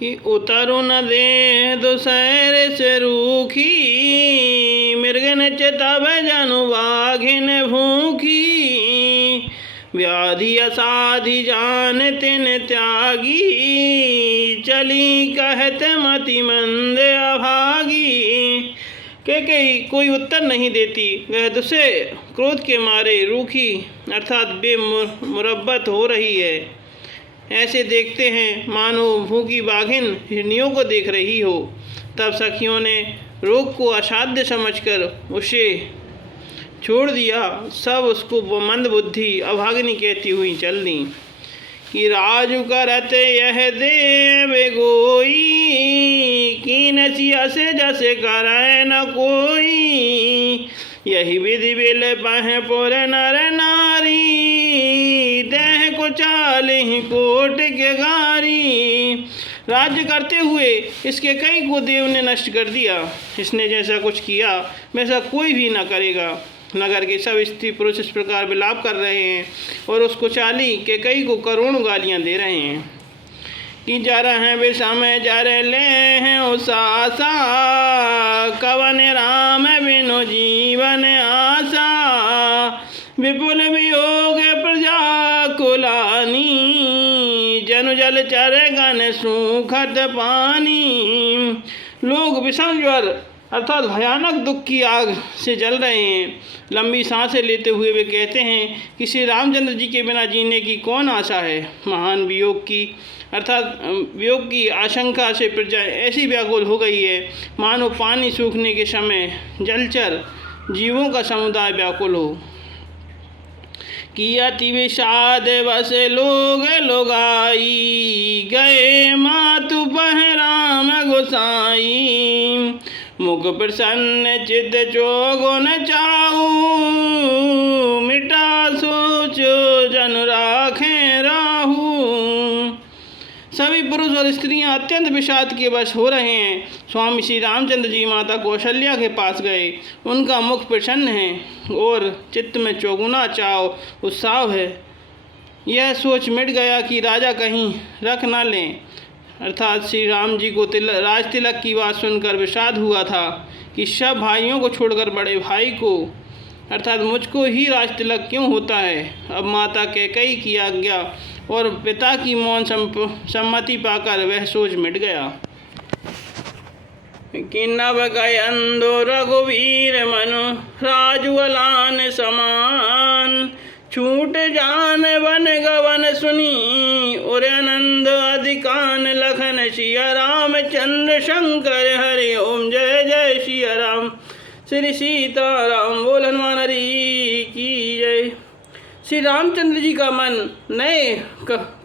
कि उतरु न दे दुसैर से रूखी, मृगन चितव जनु बाघिन भूखी, व्याधि असाधि जान तिन त्यागी, चली कहत मति मंद अभागी। कैकेयी कोई उत्तर नहीं देती, वह दूसरे क्रोध के मारे रूखी अर्थात बेमुरब्बत हो रही है। ऐसे देखते हैं मानो भूखी बाघिन हिरनियों को देख रही हो। तब सखियों ने रोग को असाध्य समझकर उसे छोड़ दिया। सब उसको मंद बुद्धि अभागिनी कहती हुई चल दी। कि राजु करत यह देव गोई, कीन सिया से जसे करे न कोई, यही विधि बिल पह पुर नर नारी, देह को चाली कोट के गारी। राज्य करते हुए इसके कई को देव ने नष्ट कर दिया। इसने जैसा कुछ किया वैसा कोई भी न करेगा। नगर के सब स्त्री पुरुष इस प्रकार विलाप कर रहे हैं और उसको चाली के कई को करोड़ों गालियां दे रहे हैं। कि जर हैं विषम जर ले हैं उसासा, कवन राम बिनु जीवन आशा, विपुल वियोग प्रजा कुलानी, जनु जल चर गन सूखत पानी। लोग विषम ज्वर अर्थात भयानक दुख की आग से जल रहे हैं। लंबी सांसें लेते हुए वे कहते हैं कि श्री रामचंद्र जी के बिना जीने की कौन आशा है। महान वियोग की अर्थात वियोग की आशंका से प्रजा ऐसी व्याकुल हो गई है मानो पानी सूखने के समय जलचर जीवों का समुदाय व्याकुल हो। कि अति विषाद बस लोग लोगाई, गए मातु पह राम गोसाई, मुख प्रसन्न चित चोगुन चाऊ, मिटा सोचो जन राखें राहू। सभी पुरुष और स्त्रियां अत्यंत विषाद के वश हो रहे हैं। स्वामी श्री रामचंद्र जी माता कौशल्या के पास गए। उनका मुख प्रसन्न है और चित्त में चौगुना चाव उत्साह है। यह सोच मिट गया कि राजा कहीं रख न लें। अर्थात श्री राम जी को राज तिलक की बात सुनकर विषाद हुआ था कि सब भाइयों को छोड़कर बड़े भाई को अर्थात मुझको ही राज तिलक क्यों होता है। अब माता कैकेयी की आज्ञा और पिता की मौन सम्मति पाकर वह सोच मिट गया। कि नव गयंदो रघुवीर मनु, राजु अलान समान, छूट जान वन गवन सुनी, और आनंद अधिकान लखन सिया रामचंद्र शंकर हरि ओम जय जय सिया राम। श्री सीताराम बोल हनुमान हरि की जय। श्री रामचंद्र जी का मन नए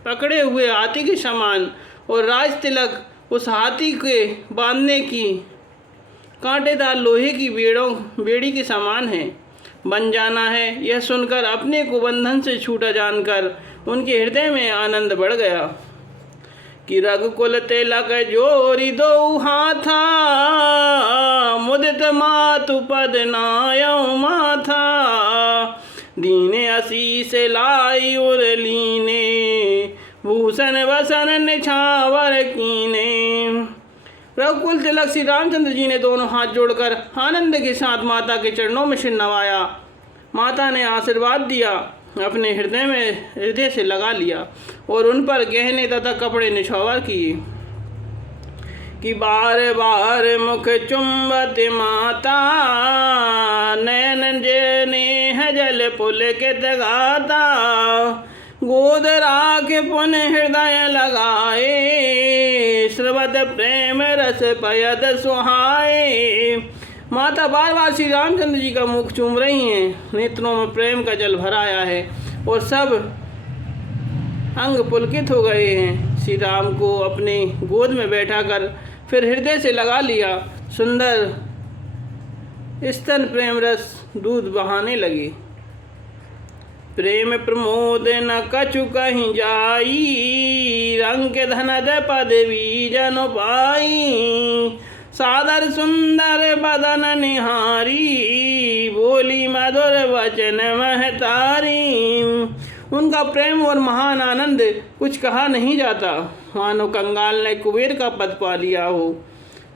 पकड़े हुए हाथी के समान और राज तिलक उस हाथी के बांधने की कांटेदार लोहे की बेड़ी के समान है। बन जाना है यह सुनकर अपने को बंधन से छूटा जानकर उनके हृदय में आनंद बढ़ गया। कि रघुकुल तिलक जोरी दो हाथा, मुदित मातु पद नायौ माथा, दीने आशीष लाई उर लीने, भूषण वसन निछावर कीने। रघुकुल तिलक श्री रामचंद्र जी ने दोनों हाथ जोड़कर आनंद के साथ माता के चरणों में सिर नवाया। माता ने आशीर्वाद दिया, अपने हृदय से लगा लिया और उन पर गहने तथा कपड़े निछावर किए। कि बार बार मुख चुंबत माता, नयन जेने जल पुलकित गाता, गोद राख पुन हृदय लगाए, श्रवत प्रेम रस पयद सुहाए। माता बार बार श्री रामचंद्र जी का मुख चूम रही हैं। नेत्रों में प्रेम का जल भराया है और सब अंग पुलकित हो गए हैं। श्री राम को अपने गोद में बैठाकर फिर हृदय से लगा लिया। सुंदर स्तन प्रेम रस दूध बहाने लगे। प्रेम प्रमोद न कछु कहीं जाई, रंग के धनद पदवी जन पाई, सादर सुंदर बदन निहारी, बोली मधुर वचन महतारी। उनका प्रेम और महान आनंद कुछ कहा नहीं जाता। मानो कंगाल ने कुबेर का पद पा लिया हो।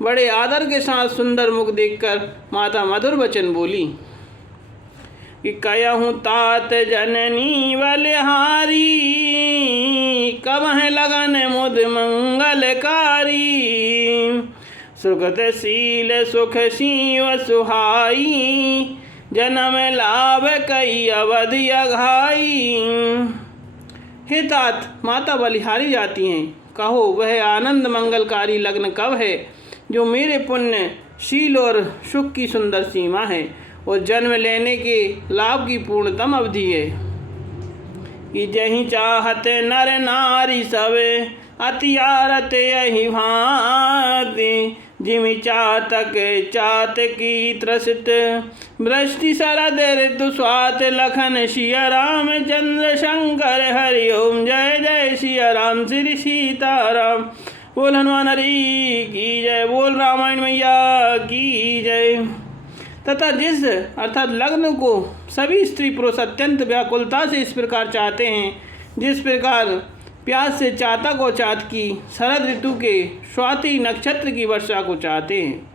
बड़े आदर के साथ सुंदर मुख देखकर माता मधुर वचन बोली कि कयहूँ तात जननी बलिहारी, कबह लगन मुद मंगलकारी। सुखत शील सुख शिव सुहाई, जन्म लाभ कई अवधि अघाई। हे तात, माता बलिहारी जाती हैं, कहो वह आनंद मंगलकारी लग्न कब है जो मेरे पुण्य शील और सुख की सुंदर सीमा है और जन्म लेने के लाभ की पूर्णतम अवधि है। कि जहीं चाहत नर नारी सब, अतियारत यही भांति। जिमि चातक चात की त्रसित, वृष्टि शरद ऋतु स्वात लखन। सिया राम चंद्र शंकर हरि ओम, जय जय सिया राम श्री सीताराम। बोल हनुमान हरि की जय, बोल रामायण मैया की जय। तथा जिस अर्थात लग्न को सभी स्त्री पुरुष अत्यंत व्याकुलता से इस प्रकार चाहते हैं, जिस प्रकार प्यास से चातक और चातकी शरद ऋतु के स्वाति नक्षत्र की वर्षा को चाहते हैं।